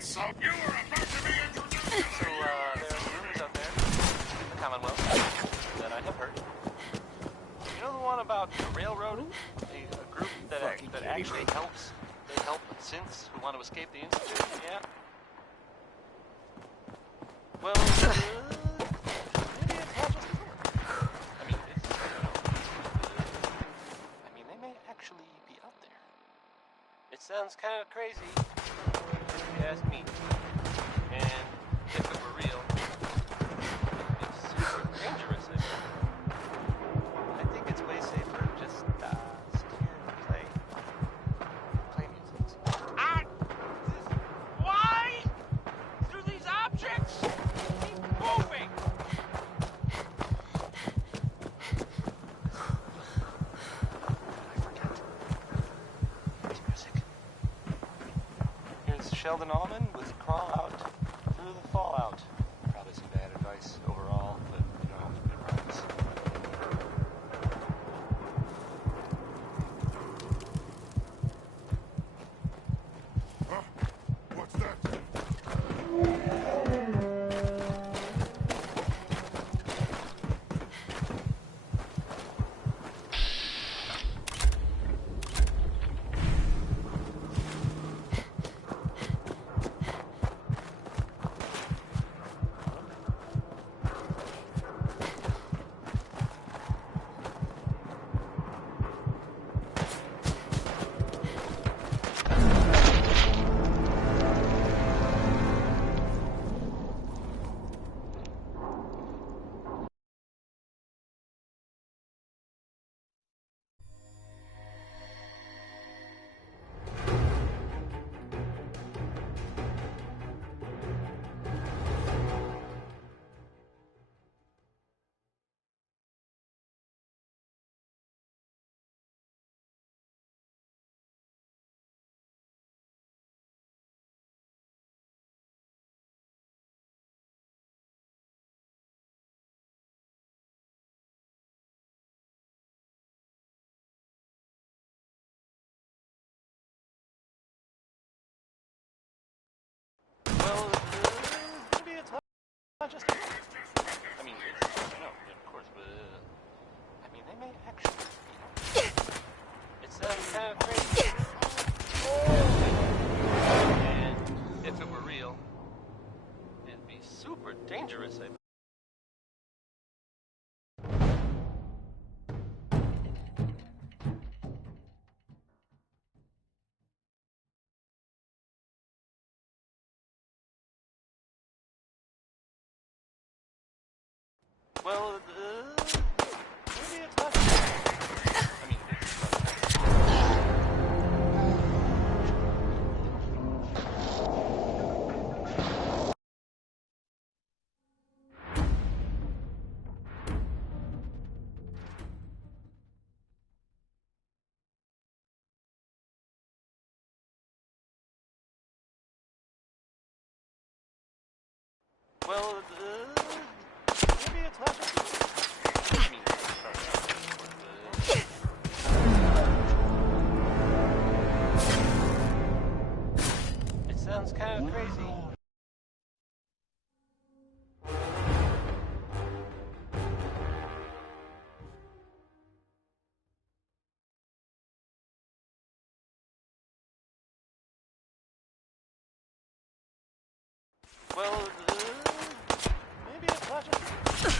So, you are about to be introduced. So, there are rumors out there in the Commonwealth that I have heard. You know the one about the railroad? A group that actually helps. They help synths who want to escape the Institute? Yeah. Well, maybe it's not just a rumor. I mean, they may actually be out there. It sounds kind of crazy, if you ask me. And if it were real, it's super dangerous. I think it's way safer to just sit here and play music. Why do these objects keep moving? I forget. There's music. Here's Sheldon Allman with Crawl Out Through the Fallout. Probably some bad advice overall, but you know, it rhymes. Huh? What's that? Well, maybe it's not just a rumor. I mean, it's, no, of course, but I mean, they may actually be out there. It sounds kind of crazy. And if it were real, it'd be super dangerous. Well, maybe it's not just a rumor. I mean, well, maybe it's not just a rumor. I mean, it sounds kind of crazy. Well, maybe it's not just a rumor.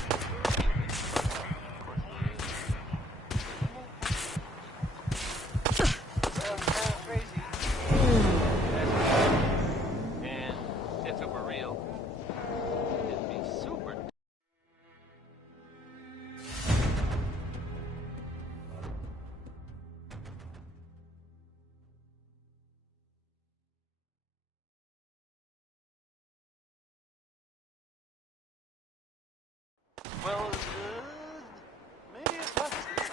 Sounds kind of crazy. And if it were real, it'd be super. Well, maybe it's not just a rumor.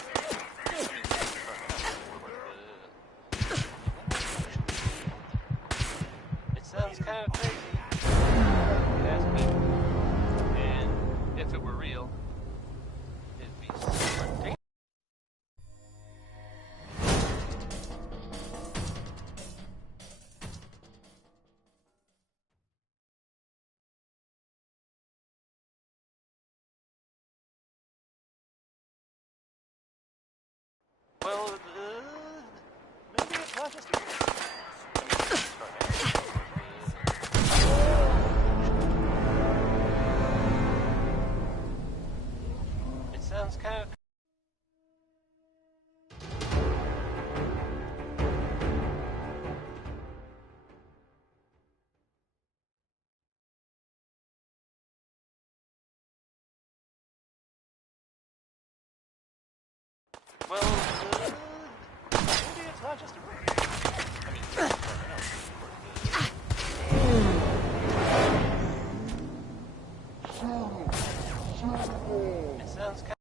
It sounds kind of crazy. If you ask me. And if it were real, it'd be super dangerous. Well, maybe it's not just a... It sounds kind of... Well, maybe it's not just a... I mean, it sounds kind of...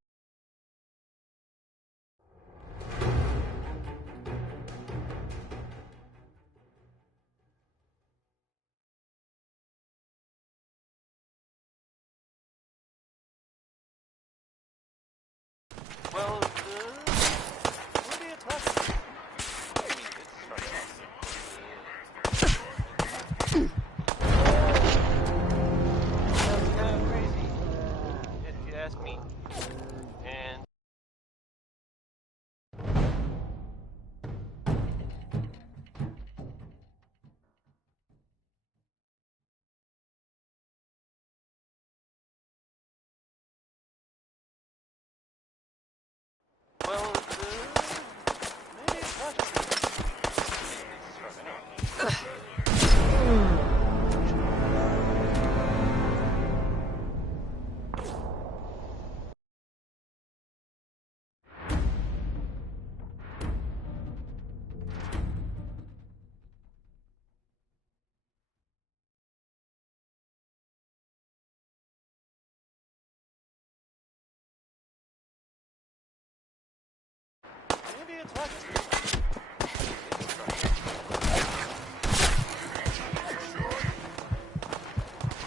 Well, maybe it's not just... I mean, sounds kind of crazy, if you ask me. And... Well, maybe it's not just... Maybe it's not just...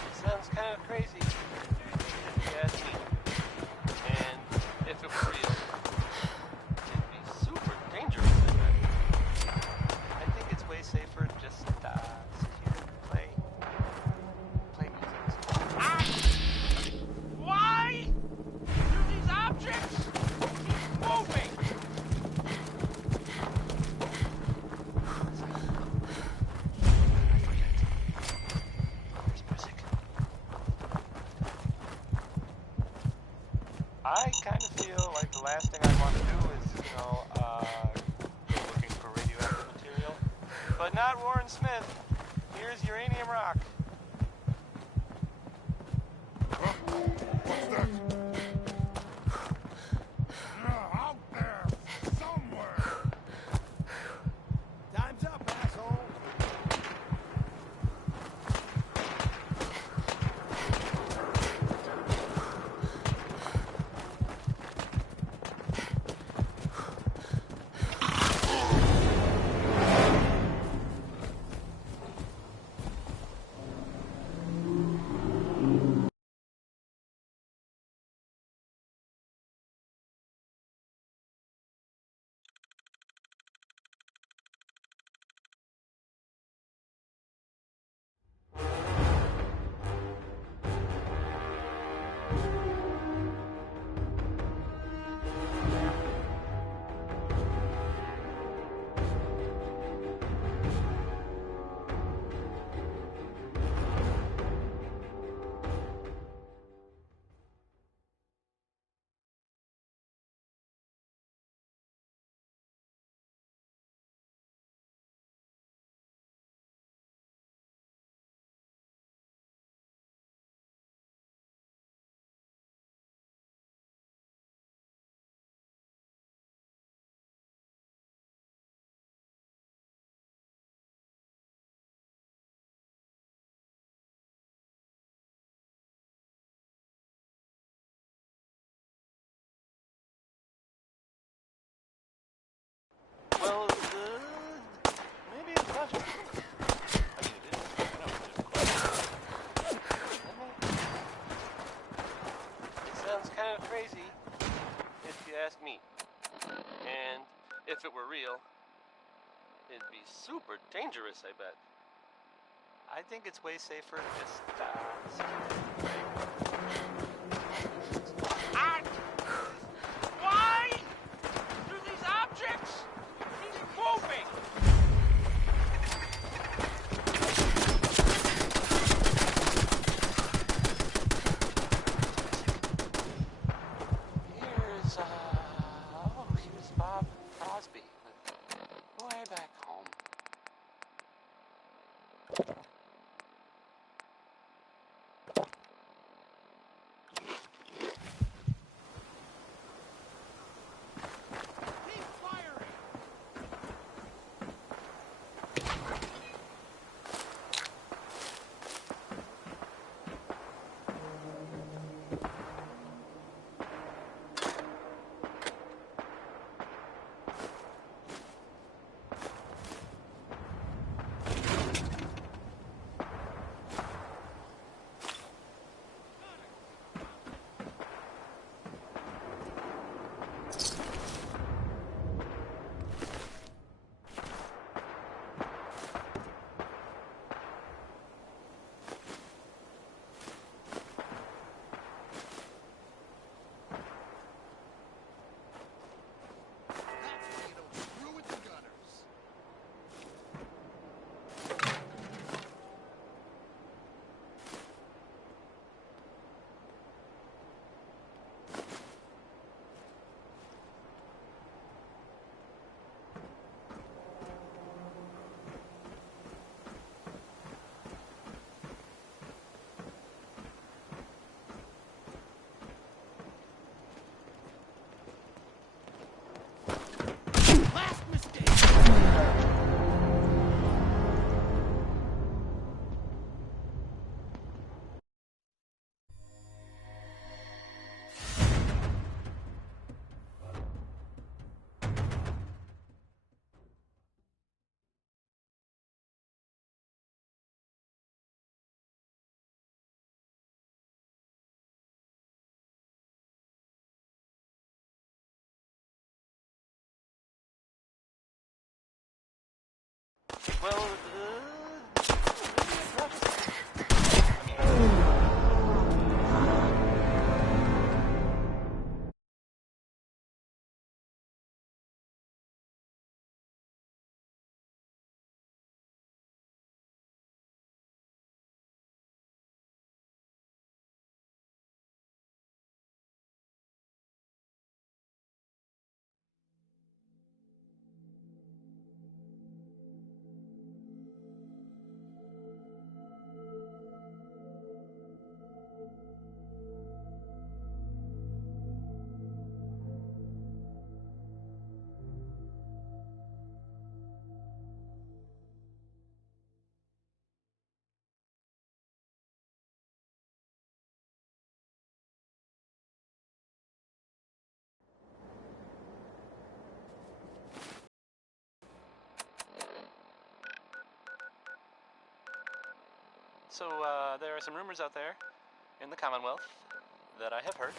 It sounds kind of crazy, if you ask me. And if it were real, it'd be super dangerous, I bet. I think it's way safer to just sit here and play music. Why do these objects keep moving? There's music. I kind of feel like the last thing I want to do is, go looking for radioactive material. But not Warren Smith. Here's uranium rock. Huh? What's that? Out there! Somewhere! Time's up, asshole. Well, maybe it's not just... I mean, it is. I know it is. It sounds kind of crazy, if you ask me. And if it were real, it'd be super dangerous, I bet. I think it's way safer to just Why do these objects You don't screw with the gunners. Last mistake. Well, maybe it's not just... I mean... So, there are some rumors out there in the Commonwealth that I have heard.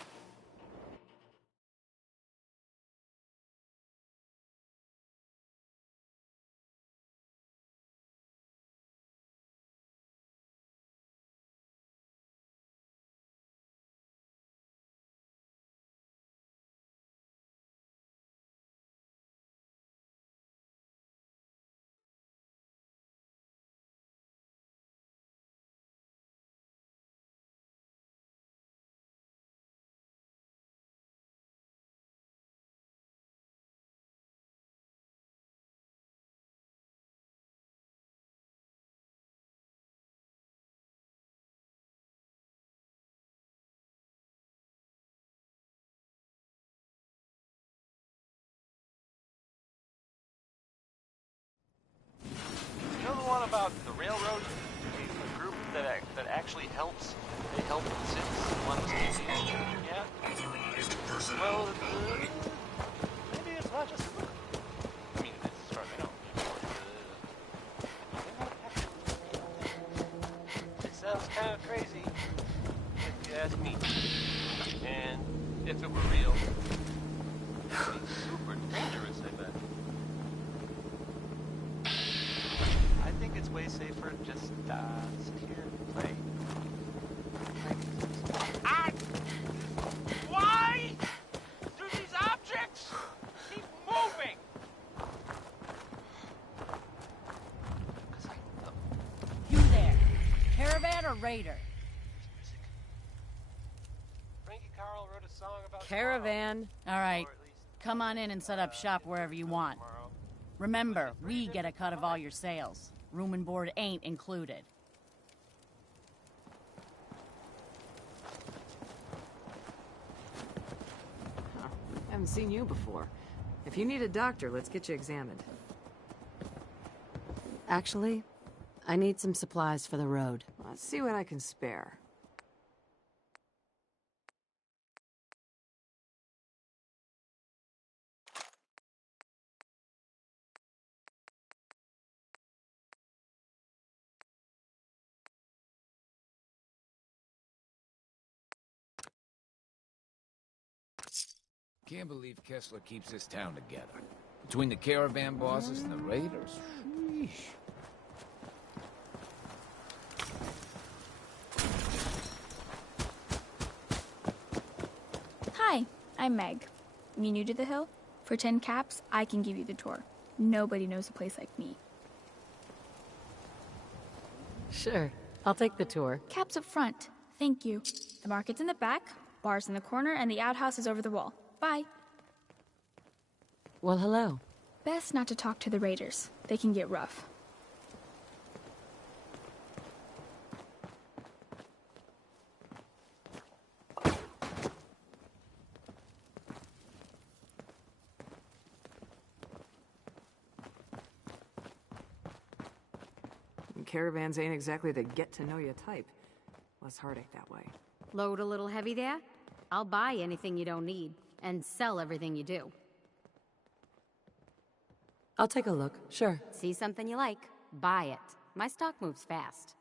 You know the one about the railroad? A group that actually helps. They help the citizens. One of the species. Yeah? Well, maybe it's not just... I mean, as far as I know. It sounds kind of crazy, if you ask me. And if it were real, it'd be super dangerous, I bet. I think it's way safer to just sit here and play. Why do these objects keep moving? 'Cause I love You there. Caravan or Raider? music. Frankie Carl wrote a song about Caravan. All right. tomorrow, or at least, Come on in and set up shop wherever you want. tomorrow. Remember, we get a cut of all your sales. Room and board ain't included. Huh. Haven't seen you before. If you need a doctor, let's get you examined. Actually, I need some supplies for the road. Let's see what I can spare. Can't believe Kessler keeps this town together. Between the caravan bosses and the raiders. Sheesh. Hi, I'm Meg. You new to the hill? For 10 caps, I can give you the tour. Nobody knows a place like me. Sure. I'll take the tour. Caps up front. Thank you. The market's in the back, bar's in the corner, and the outhouse is over the wall. Bye. Well, hello. Best not to talk to the raiders. They can get rough. Caravans ain't exactly the get-to-know-you type. Less heartache that way. Load a little heavy there? I'll buy anything you don't need, and sell everything you do. I'll take a look, sure. See something you like, buy it. My stock moves fast.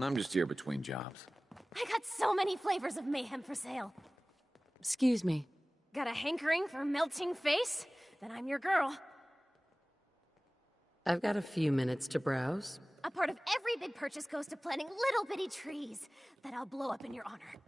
I'm just here between jobs. I got so many flavors of mayhem for sale. Excuse me. Got a hankering for melting face? Then I'm your girl. I've got a few minutes to browse. A part of every big purchase goes to planting little bitty trees that I'll blow up in your honor.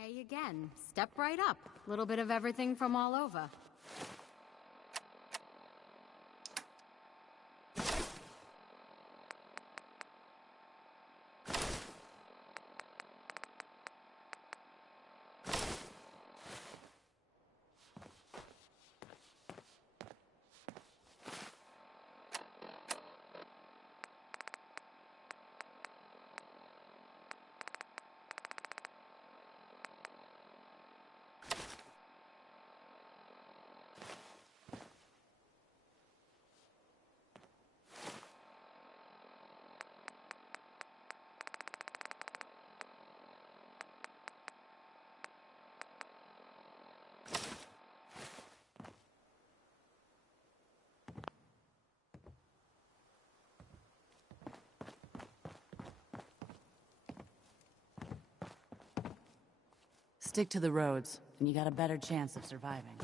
Hey again. Step right up. Little bit of everything from all over. Stick to the roads, and you got a better chance of surviving.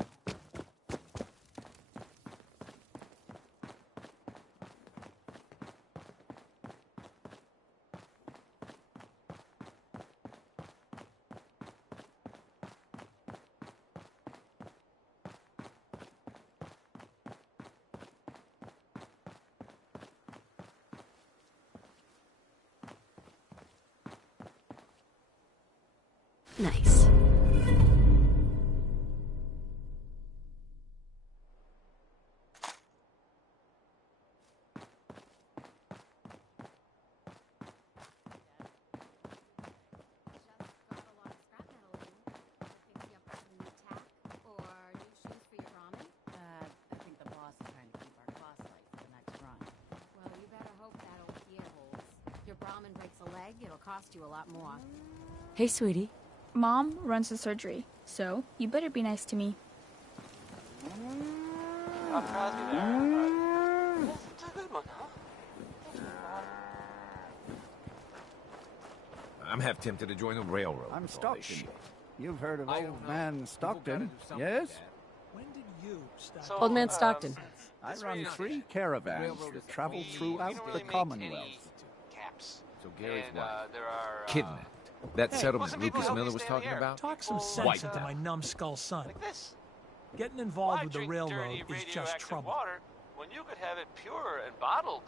Nice. I think the boss is trying to keep our costs light for the next run. Well, you better hope that old gear holds. If your Brahmin breaks a leg, it'll cost you a lot more. Hey, sweetie. Mom runs the surgery, so you better be nice to me. That's a good one, huh? I'm half tempted to join the railroad. I'm with all this Stockton. shit. You've heard of I old don't know. man People Stockton, gotta do something yes? with that. When did you start? So, Old man Stockton. I this run radio 3 station, caravans railroad that is- travel we throughout don't the really make Commonwealth. any caps. So Gary's And, wife. there are Kidnapped. That Hey, settlement some people Lucas help me Miller was stay on the talking air. about? Talk some People sense Wipe into out. my numbskull son. like this. Getting involved Why with the drink railroad dirty, is just radioactive trouble. water when you could have it pure and bottled?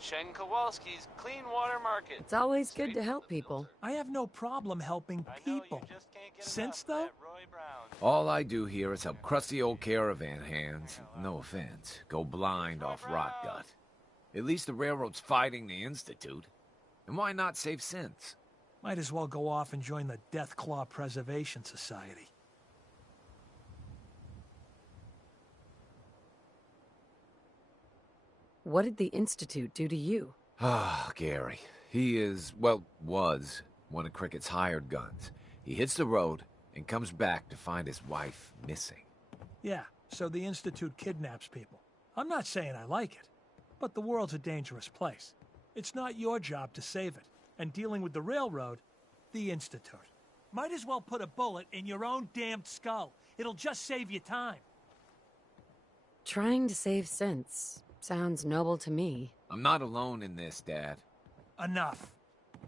Shen Kowalski's Clean Water Market. It's always Straight good to from help the people. filter. I have no problem helping I know people. you just can't get Sense, enough of though? that Roy Brown. All I do here is help crusty old caravan hands, no offense, go blind off rot gut. At least the railroad's fighting the Institute. And why not save cents? Might as well go off and join the Death Claw Preservation Society. What did the Institute do to you? Ah, Gary. He is, well, was one of Cricket's hired guns. He hits the road and comes back to find his wife missing. Yeah, so the Institute kidnaps people. I'm not saying I like it, but the world's a dangerous place. It's not your job to save it. And dealing with the railroad, the Institute. Might as well put a bullet in your own damned skull. It'll just save you time. Trying to save sense. Sounds noble to me. I'm not alone in this, Dad. Enough.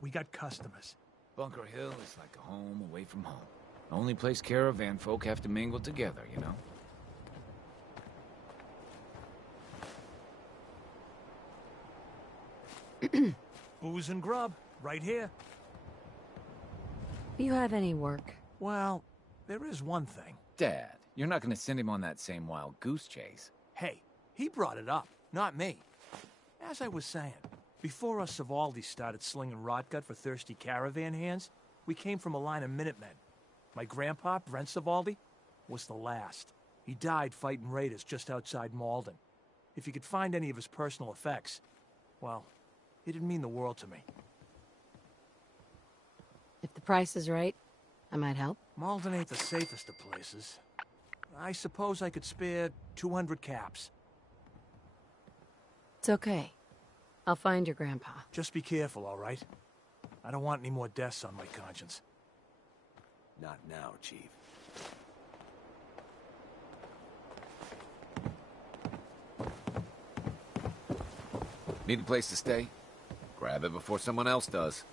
We got customers. Bunker Hill is like a home away from home. The only place caravan folk have to mingle together, you know? Booze and grub, right here. Do you have any work? Well, there is one thing. Dad, you're not gonna send him on that same wild goose chase. Hey, he brought it up, not me. As I was saying, before us Savaldi started slinging rotgut for thirsty caravan hands, we came from a line of Minutemen. My grandpa, Brent Savaldi, was the last. He died fighting raiders just outside Malden. If you could find any of his personal effects, well, it'd mean the world to me. If the price is right, I might help. Malden ain't the safest of places. I suppose I could spare 200 caps. It's okay. I'll find your grandpa. Just be careful, all right? I don't want any more deaths on my conscience. Not now, Chief. Need a place to stay? Grab it before someone else does.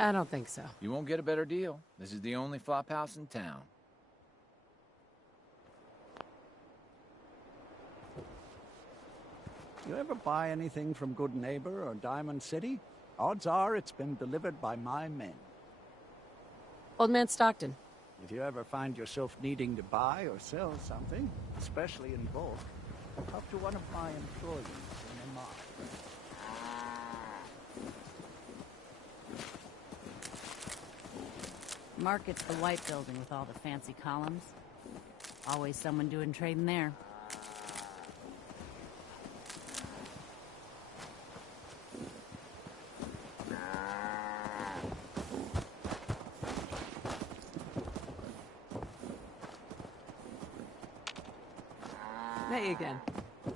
I don't think so. You won't get a better deal. This is the only flop house in town. You ever buy anything from Good Neighbor or Diamond City? Odds are it's been delivered by my men. Old Man Stockton. If you ever find yourself needing to buy or sell something, especially in bulk, talk to one of my employees in the market. Market's the white building with all the fancy columns. Always someone doing trading there. Hey again.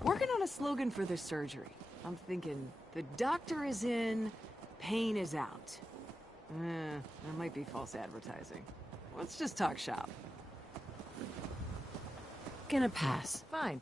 Working on a slogan for their surgery. I'm thinking, the doctor is in, pain is out. That might be false advertising. Let's just talk shop. Gonna pass. Fine.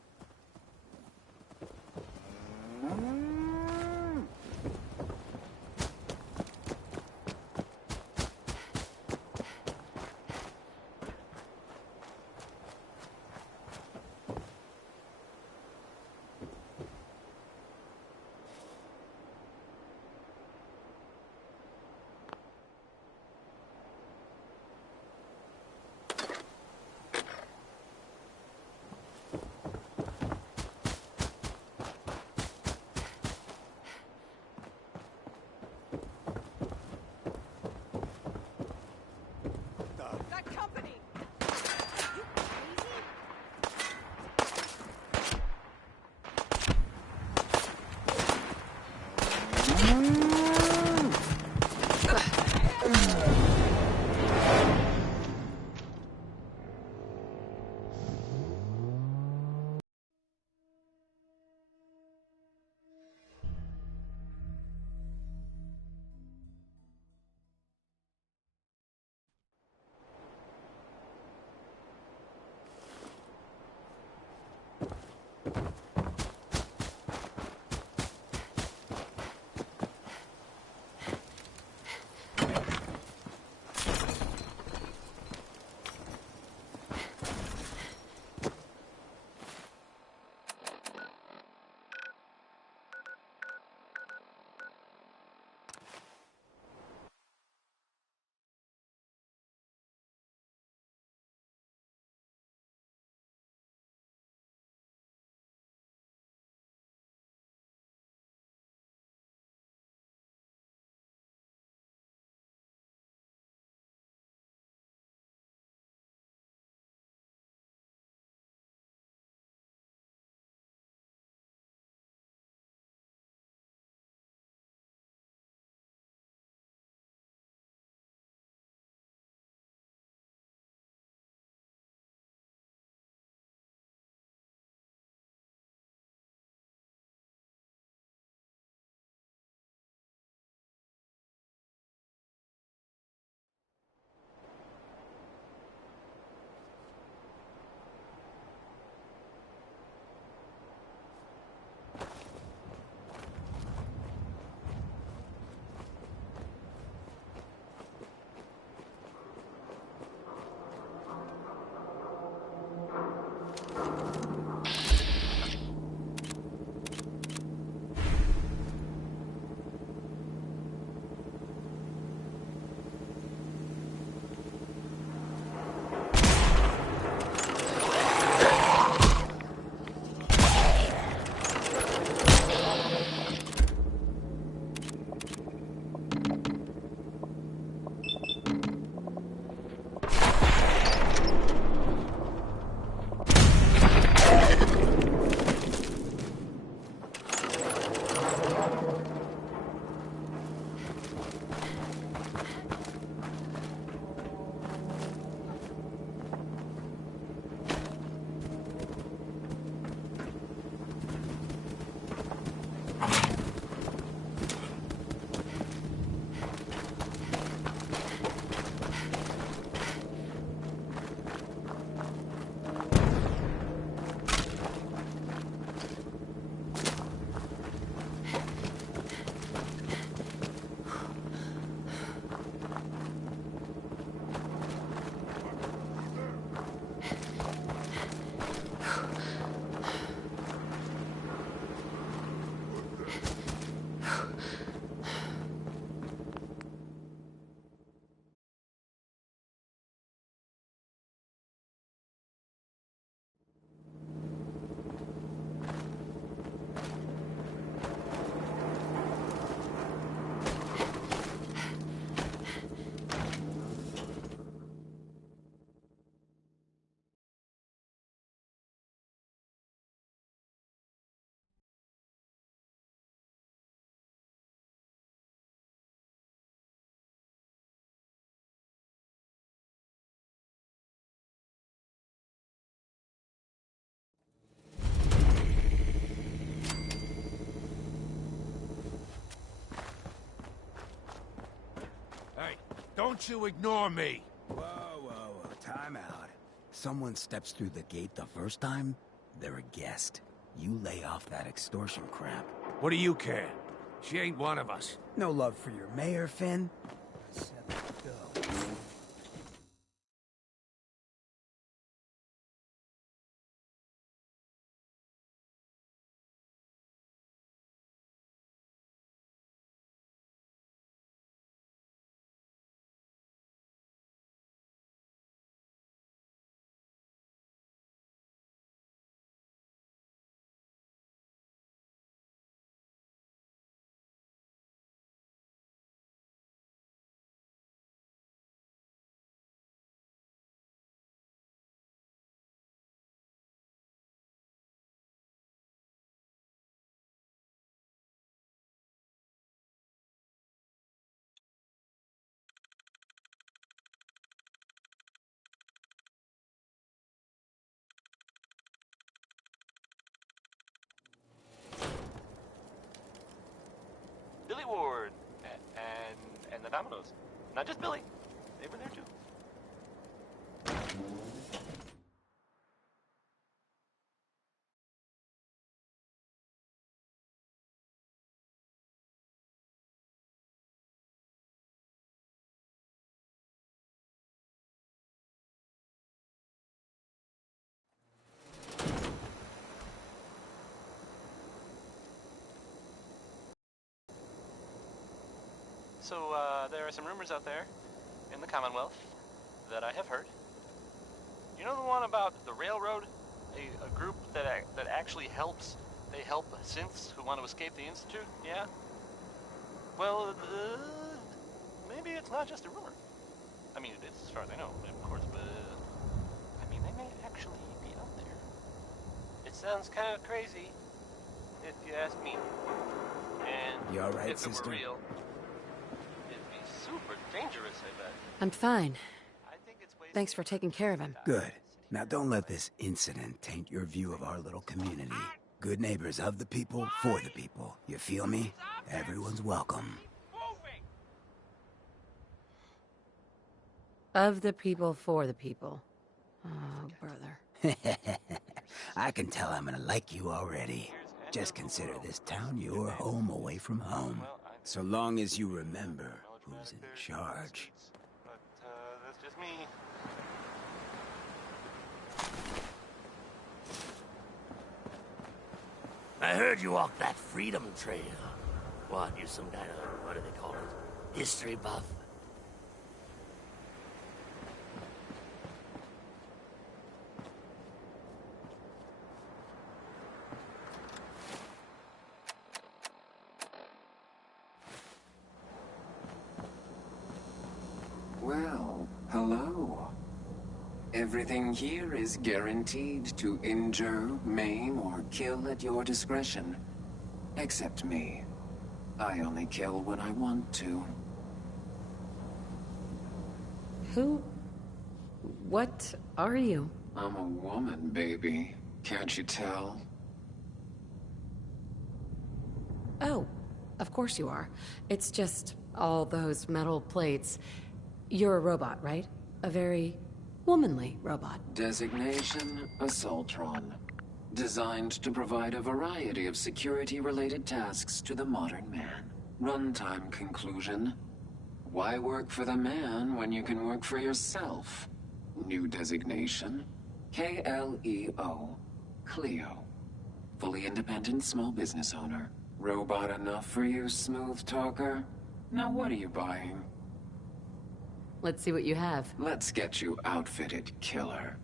Don't you ignore me! Whoa, time out. Someone steps through the gate the first time, they're a guest. You lay off that extortion crap. What do you care? She ain't one of us. No love for your mayor, Finn? Set it go. Billy Ward and the Dominoes. Not just Billy. They were there too. So, there are some rumors out there in the Commonwealth that I have heard. You know the one about the railroad? A group that actually helps. They help synths who want to escape the Institute? Yeah? Well, maybe it's not just a rumor. I mean, it is as far as I know, of course, but... I mean, they may actually be out there. It sounds kind of crazy, if you ask me. And You all right, if it sister? were real... super dangerous, I bet. I'm fine. I think it's way Thanks for taking care of him. Good. Now don't let this incident taint your view of our little community. Good neighbors of the people, for the people. You feel me? Everyone's welcome. Of the people, for the people. Oh, brother. I can tell I'm gonna like you already. Just consider this town your home away from home. So long as you remember who's in charge. But, that's just me. I heard you walked that freedom trail. What, you're some kind of, what do they call it? History buff? Well, hello. Everything here is guaranteed to injure, maim, or kill at your discretion. Except me. I only kill when I want to. What are you? I'm a woman, baby. Can't you tell? Oh, of course you are. It's just all those metal plates. You're a robot, right? A very womanly robot. Designation, Assaultron. Designed to provide a variety of security-related tasks to the modern man. Runtime conclusion. Why work for the man when you can work for yourself? New designation. KLEO. Cleo. Fully independent small business owner. Robot enough for you, smooth talker? Now what are you buying? Let's see what you have. Let's get you outfitted, killer.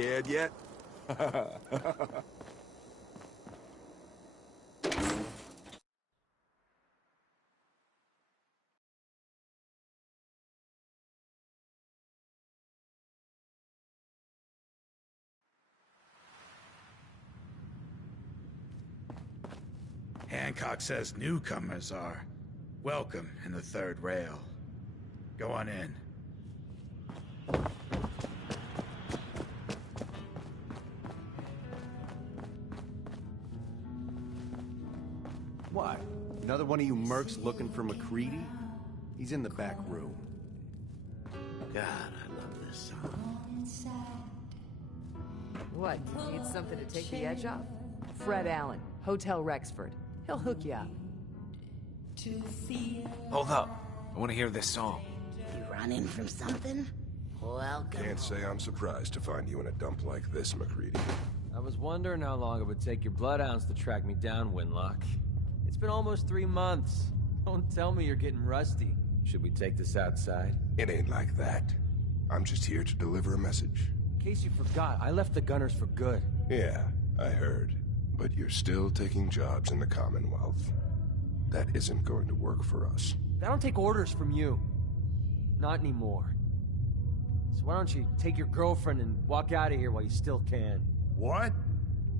scared yet? Hancock says newcomers are welcome in the third rail. Go on in. What? Another one of you mercs looking for MacReady? He's in the back room. God, I love this song. What, you need something to take the edge off? Fred Allen, Hotel Rexford. He'll hook you up. Hold up. I want to hear this song. You running from something? Welcome. Can't say I'm surprised to find you in a dump like this, MacReady. I was wondering how long it would take your bloodhounds to track me down, Winlock. It's been almost 3 months. Don't tell me you're getting rusty. Should we take this outside? It ain't like that. I'm just here to deliver a message. In case you forgot, I left the Gunners for good. Yeah, I heard. But you're still taking jobs in the Commonwealth. That isn't going to work for us. I don't take orders from you. Not anymore. So why don't you take your girlfriend and walk out of here while you still can? What?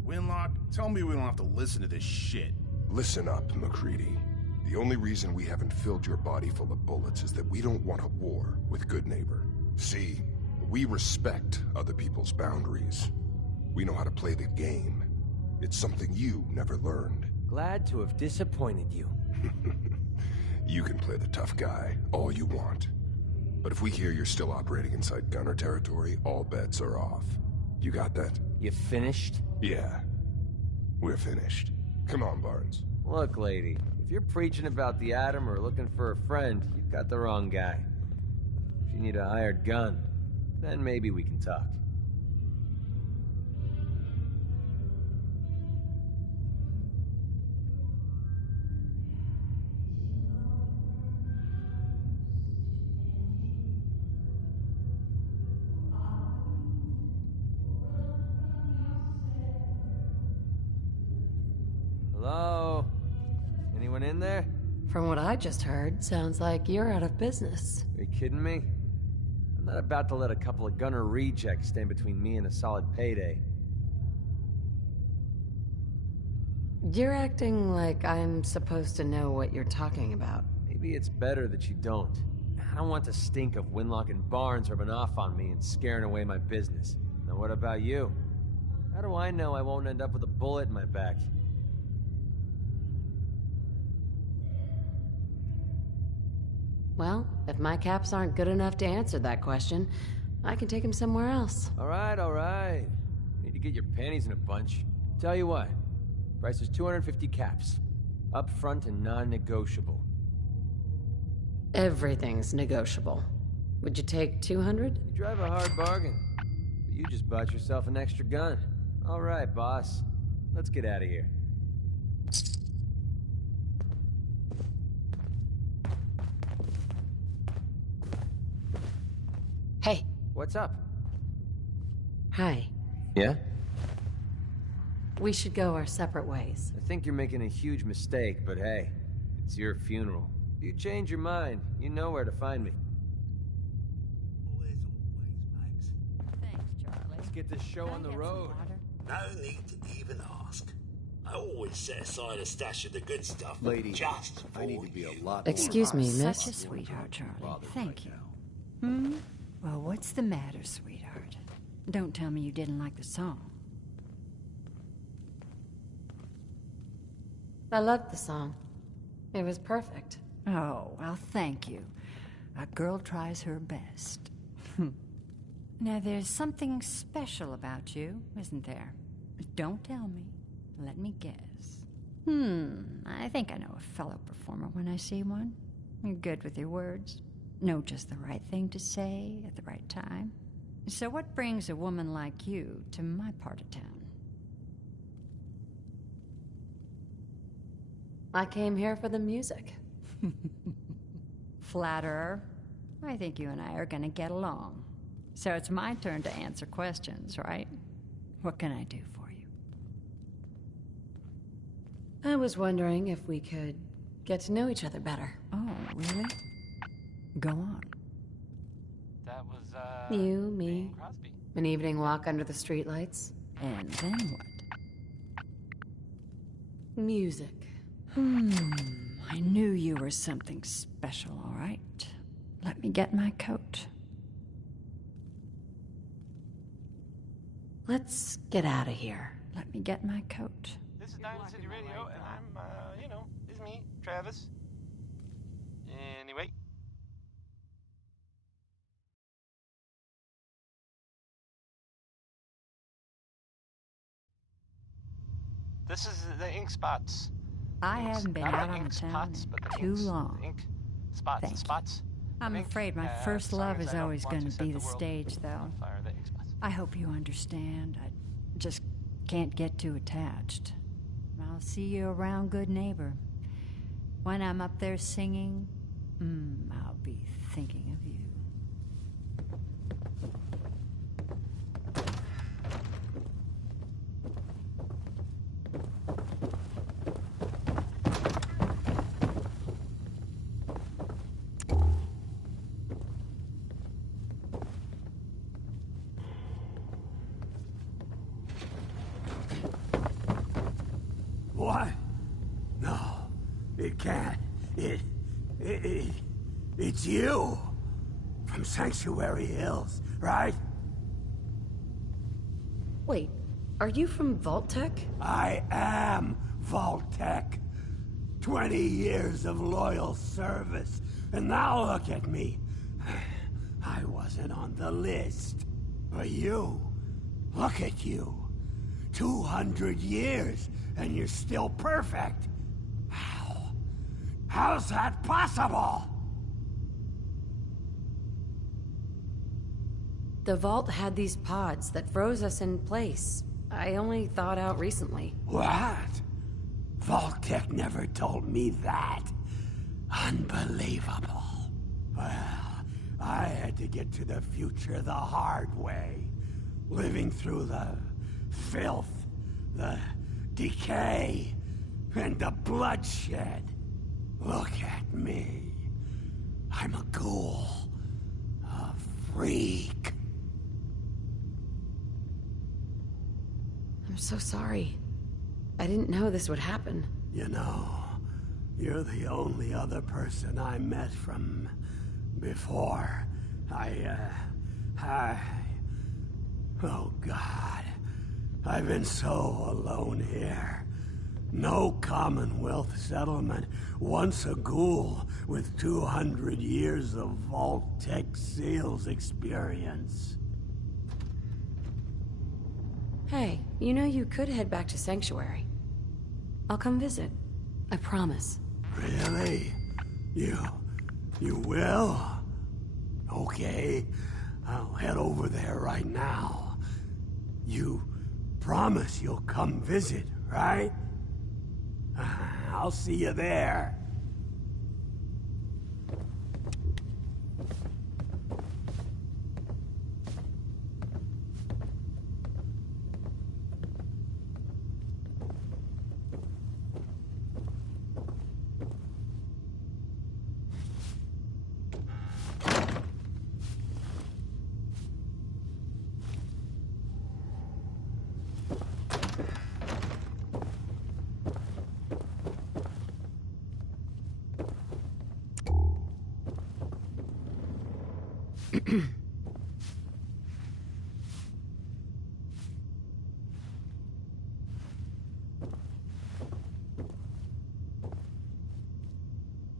Winlock, tell me we don't have to listen to this shit. Listen up, MacReady. The only reason we haven't filled your body full of bullets is that we don't want a war with Goodneighbor. See, we respect other people's boundaries. We know how to play the game. It's something you never learned. Glad to have disappointed you. You can play the tough guy all you want. But if we hear you're still operating inside Gunner territory, all bets are off. You got that? You finished? Yeah. We're finished. Come on, Barnes. Look, lady, if you're preaching about the Atom or looking for a friend, you've got the wrong guy. If you need a hired gun, then maybe we can talk. Hello? Anyone in there? From what I just heard, sounds like you're out of business. Are you kidding me? I'm not about to let a couple of Gunner rejects stand between me and a solid payday. You're acting like I'm supposed to know what you're talking about. Maybe it's better that you don't. I don't want the stink of Winlock and Barnes rubbing off on me and scaring away my business. Now what about you? How do I know I won't end up with a bullet in my back? Well, if my caps aren't good enough to answer that question, I can take him somewhere else. All right. Need to get your panties in a bunch. Tell you what, price is 250 caps. Up front and non-negotiable. Everything's negotiable. Would you take 200? You drive a hard bargain, but you just bought yourself an extra gun. All right, boss. Let's get out of here. Hey. What's up? Hi. Yeah? We should go our separate ways. I think you're making a huge mistake, but hey, it's your funeral. If you change your mind, you know where to find me. Thanks, Charlie. Let's get this show on the road. No need to even ask. I always set aside a stash of the good stuff. Lady, just I need to be a lot Excuse me, miss. Such a sweetheart, Charlie. Thank you. Well, what's the matter, sweetheart? Don't tell me you didn't like the song. I loved the song. It was perfect. Oh, well, thank you. A girl tries her best. Now, there's something special about you, isn't there? Don't tell me. Let me guess. I think I know a fellow performer when I see one. You're good with your words. Know just the right thing to say at the right time. So what brings a woman like you to my part of town? I came here for the music. Flatterer. I think you and I are gonna get along. So it's my turn to answer questions, right? What can I do for you? I was wondering if we could get to know each other better. Oh, really? Go on. That was, You, me, Bing Crosby. an evening walk under the streetlights. And then what? Music. I knew you were something special, all right. Let me get my coat. Let's get out of here. Let me get my coat. This is Diamond City Radio, and I'm, it's me, Travis. Anyway. This is the ink spots. I haven't been Not out the on ink the town spots, but the too inks, long. the ink spots, Thank you. spots. I'm Ink. afraid my first as long love as is I don't always want going to set be the world stage, though. on fire, the ink spots. I hope you understand. I just can't get too attached. I'll see you around, good neighbor. When I'm up there singing, I'll be thinking of you. What? No, it can't. It's you. From Sanctuary Hills, right? Wait, are you from Vault-Tec? I am Vault-Tec. 20 years of loyal service, and now look at me. I wasn't on the list. But you, look at you. 200 years, and you're still perfect. How's that possible? The Vault had these pods that froze us in place. I only thawed out recently. What? Vault-Tec never told me that. Unbelievable. Well, I had to get to the future the hard way. Living through the filth, the decay, and the bloodshed. Look at me. I'm a ghoul. A freak. I'm so sorry. I didn't know this would happen. You know, you're the only other person I met from before. Oh God. I've been so alone here. No Commonwealth settlement. Once a ghoul with 200 years of Vault-Tec sales experience. Hey, you know you could head back to Sanctuary. I'll come visit. I promise. Really? You will? Okay, I'll head over there right now. You promise you'll come visit, right? I'll see you there.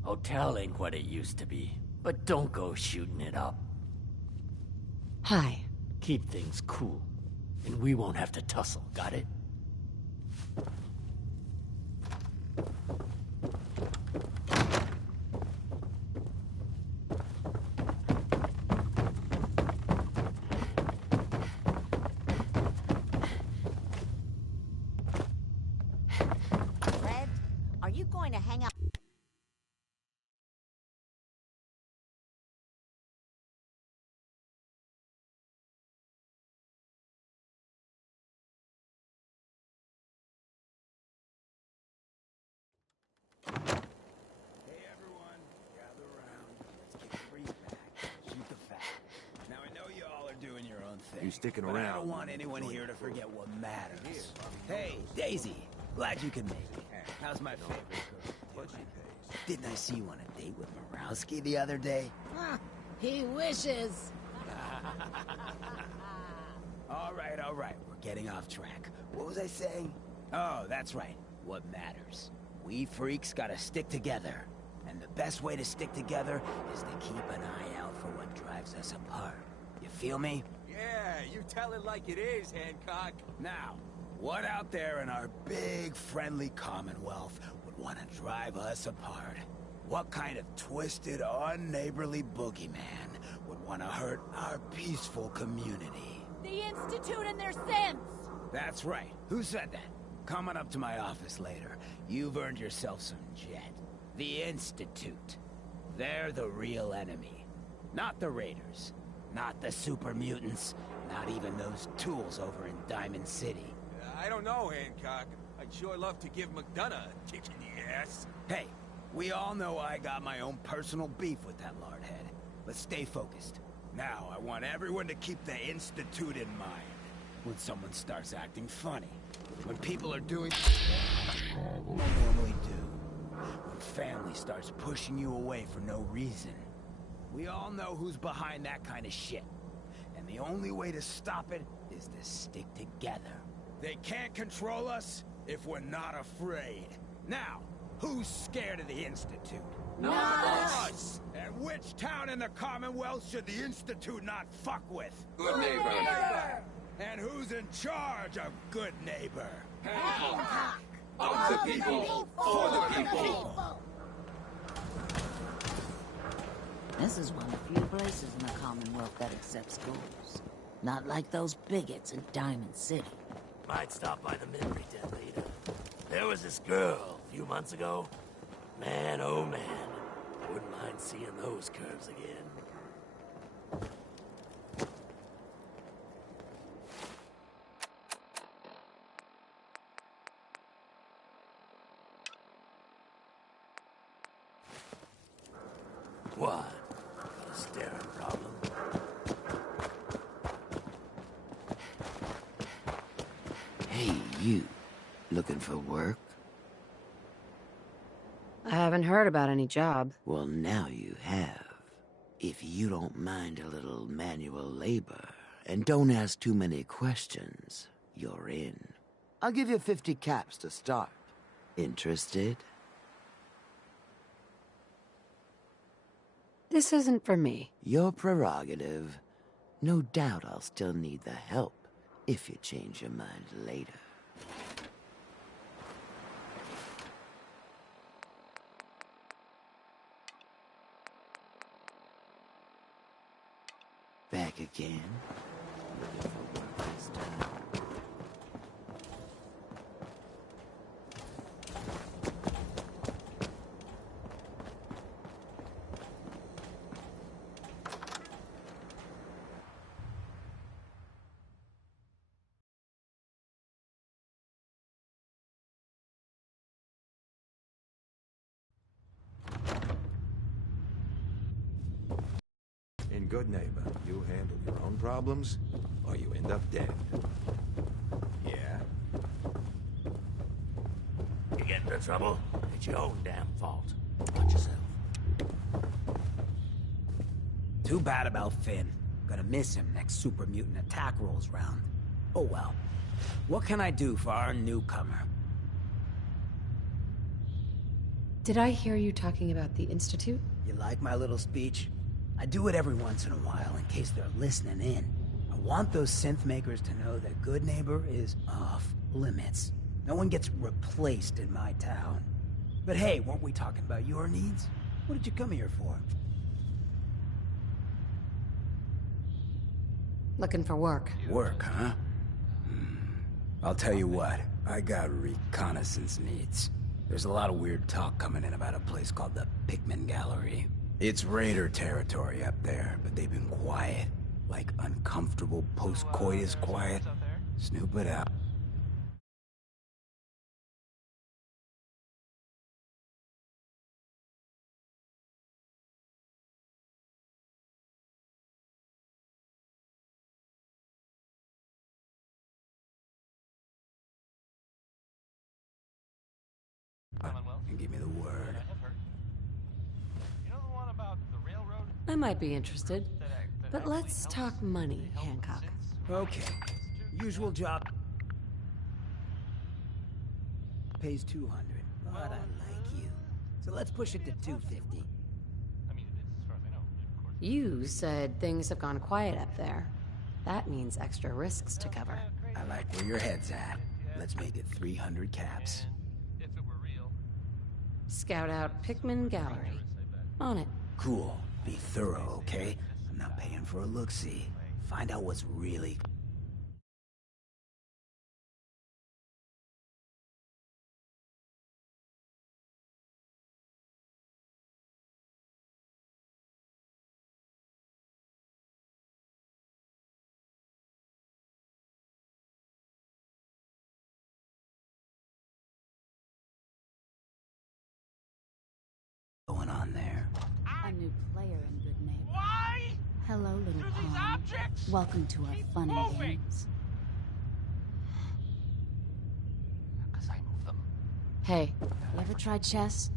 Hotel ain't what it used to be, but don't go shooting it up. Hi. Keep things cool, and we won't have to tussle, got it? Red, are you going to hang out? thing. You sticking but I around? don't want anyone here to forget what matters. Hey, Daisy. Glad you can make it. How's my favorite girl? Didn't I see you on a date with Morowski the other day? He wishes. All right. We're getting off track. What was I saying? Oh, that's right. What matters. We freaks gotta stick together. And the best way to stick together is to keep an eye out for what drives us apart. You feel me? Yeah, you tell it like it is, Hancock. Now, what out there in our big, friendly Commonwealth would want to drive us apart? What kind of twisted, unneighborly boogeyman would want to hurt our peaceful community? The Institute and their Sims! That's right. Who said that? Coming up to my office later. You've earned yourself some jet. The Institute. They're the real enemy. Not the Raiders. Not the super mutants. Not even those tools over in Diamond City. I don't know, Hancock. I'd sure love to give McDonough a kick in the ass. Hey, we all know I got my own personal beef with that lardhead. But stay focused. Now, I want everyone to keep the Institute in mind. When someone starts acting funny. When people are doing what they normally do. When family starts pushing you away for no reason. We all know who's behind that kind of shit. And the only way to stop it is to stick together. They can't control us if we're not afraid. Now, who's scared of the Institute? Not us! And which town in the Commonwealth should the Institute not fuck with? Good neighbor. And who's in charge of Good Neighbor? Hancock. Of the people, for the people. This is one of the few places in the Commonwealth that accepts schools. Not like those bigots in Diamond City. Might stop by the memory den later. There was this girl a few months ago. Man, oh man. Wouldn't mind seeing those curves again. What? A staring problem? Hey, you. Looking for work? I haven't heard about any job. Well, now you have. If you don't mind a little manual labor, and don't ask too many questions, you're in. I'll give you 50 caps to start. Interested? This isn't for me. Your prerogative. No doubt I'll still need the help, if you change your mind later. Back again? Looking for work this time? In Good Neighbor, you handle your own problems, or you end up dead. Yeah? You get into trouble? It's your own damn fault. Watch yourself. Too bad about Finn. Gonna miss him next super mutant attack rolls round. Oh well. What can I do for our newcomer? Did I hear you talking about the Institute? You like my little speech? I do it every once in a while in case they're listening in. I want those synth makers to know that Good Neighbor is off limits. No one gets replaced in my town. But hey, weren't we talking about your needs? What did you come here for? Looking for work. Work, huh? I'll tell you what, I got reconnaissance needs. There's a lot of weird talk coming in about a place called the Pikmin Gallery. It's Raider territory up there, but they've been quiet. Like uncomfortable post-coitus quiet. Snoop it out. and give me the word. You know the one about the railroad? I might be interested. But let's talk money, Hancock. Okay. Usual job. Pays 200, but I like you. So let's push it to 250. You said things have gone quiet up there. That means extra risks to cover. I like where your head's at. Let's make it 300 caps. Scout out Pickman Gallery. On it. Cool. Be thorough, okay? I'm not paying for a look-see. Find out what's really... going on there. A new player in Good Neighbor. Why? Hello, little pawn. Welcome to our fun and games. Because I move them. Hey. You ever tried chess?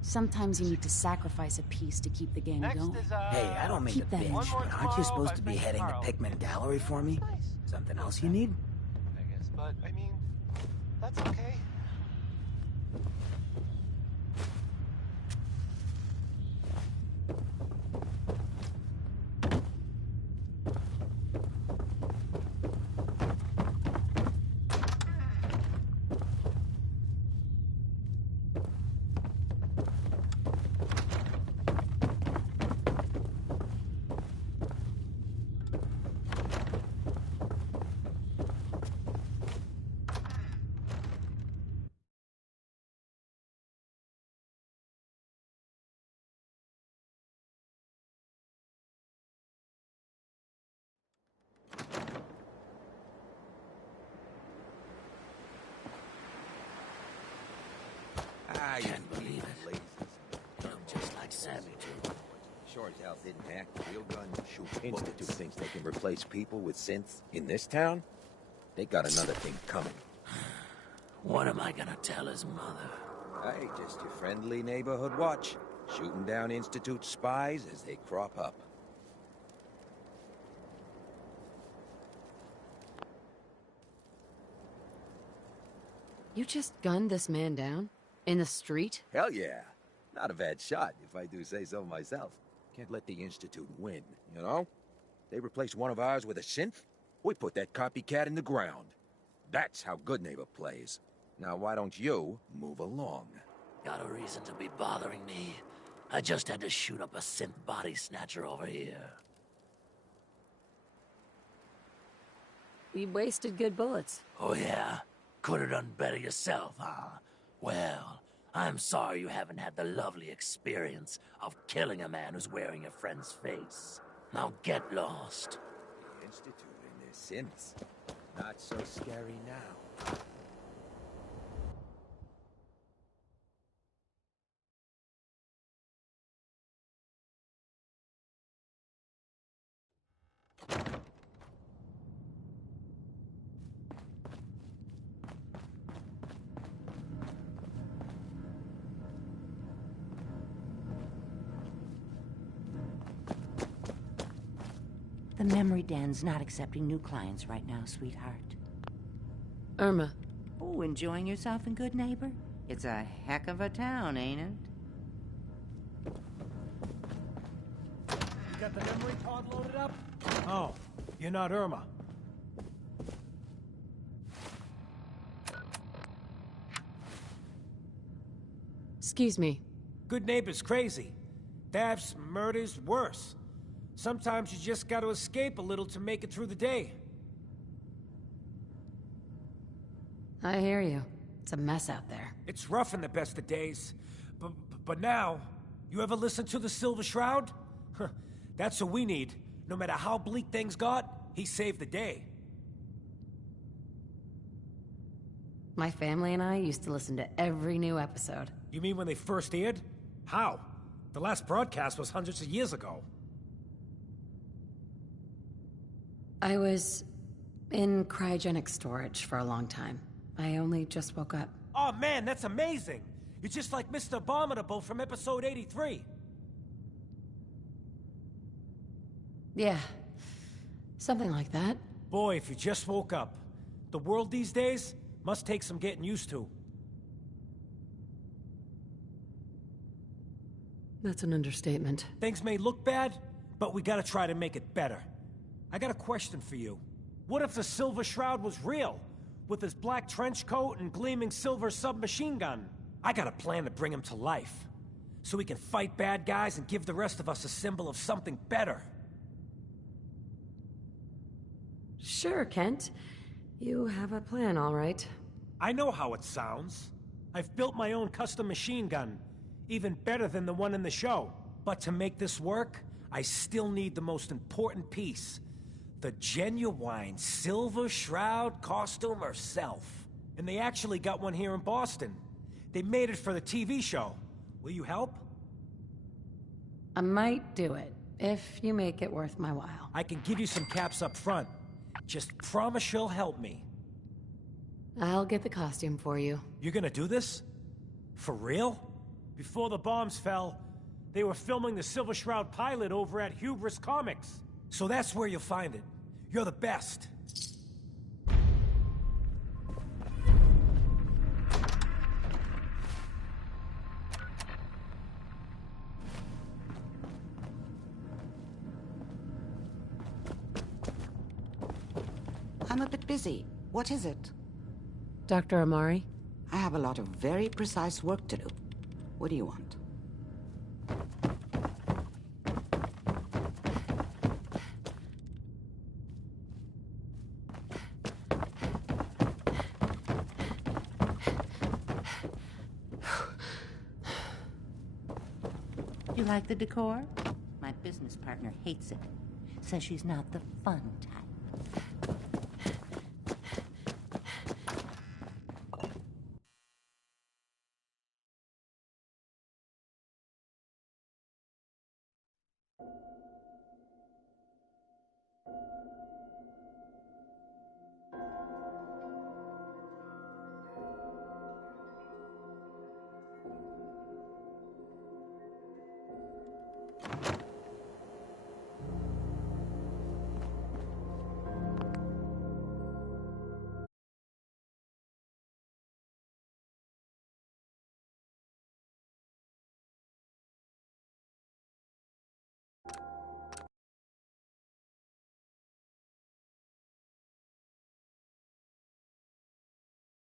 Sometimes you need to sacrifice a piece to keep the game going. Hey, I don't mean to Keep that in bitch, mind. but aren't you supposed to be heading to Pickman Gallery for me? Something else you need? I guess, but I mean, that's okay. I can't believe it. You look just like Sammy, too. Sure as hell didn't hack the real gun shoot. Institute thinks they can replace people with synths in this town? They got another thing coming. What am I gonna tell his mother? Hey, just your friendly neighborhood watch. Shooting down Institute spies as they crop up. You just gunned this man down? In the street? Hell yeah. Not a bad shot, if I do say so myself. Can't let the Institute win, you know? They replaced one of ours with a synth? We put that copycat in the ground. That's how Good Neighbor plays. Now why don't you move along? Got a reason to be bothering me. I just had to shoot up a synth body snatcher over here. You wasted good bullets. Oh yeah? Could have done better yourself, huh? Well, I'm sorry you haven't had the lovely experience of killing a man who's wearing a friend's face. Now get lost. The Institute and their synths. Not so scary now. The memory den's not accepting new clients right now, sweetheart. Irma. Oh, enjoying yourself in Good Neighbor? It's a heck of a town, ain't it? You got the memory pod loaded up? Oh, you're not Irma. Excuse me. Good Neighbor's crazy. Thefts, murders, worse. Sometimes you just gotta escape a little to make it through the day. I hear you. It's a mess out there. It's rough in the best of days. But now, you ever listen to the Silver Shroud? That's what we need. No matter how bleak things got, he saved the day. My family and I used to listen to every new episode. You mean when they first aired? How? The last broadcast was hundreds of years ago. I was in cryogenic storage for a long time. I only just woke up. Oh man, that's amazing! You're just like Mr. Abominable from episode 83. Yeah. Something like that. Boy, if you just woke up. The world these days must take some getting used to. That's an understatement. Things may look bad, but we gotta try to make it better. I got a question for you. What if the Silver Shroud was real? With his black trench coat and gleaming silver submachine gun? I got a plan to bring him to life. So he can fight bad guys and give the rest of us a symbol of something better. Sure, Kent. You have a plan, all right. I know how it sounds. I've built my own custom machine gun. Even better than the one in the show. But to make this work, I still need the most important piece. The genuine Silver Shroud costume herself. And they actually got one here in Boston. They made it for the TV show. Will you help? I might do it, if you make it worth my while. I can give you some caps up front. Just promise she'll help me. I'll get the costume for you. You're gonna do this? For real? Before the bombs fell, they were filming the Silver Shroud pilot over at Hubris Comics. So that's where you'll find it. You're the best. I'm a bit busy. What is it? Dr. Amari? I have a lot of very precise work to do. What do you want? You like the decor? My business partner hates it. Says she's not the fun type.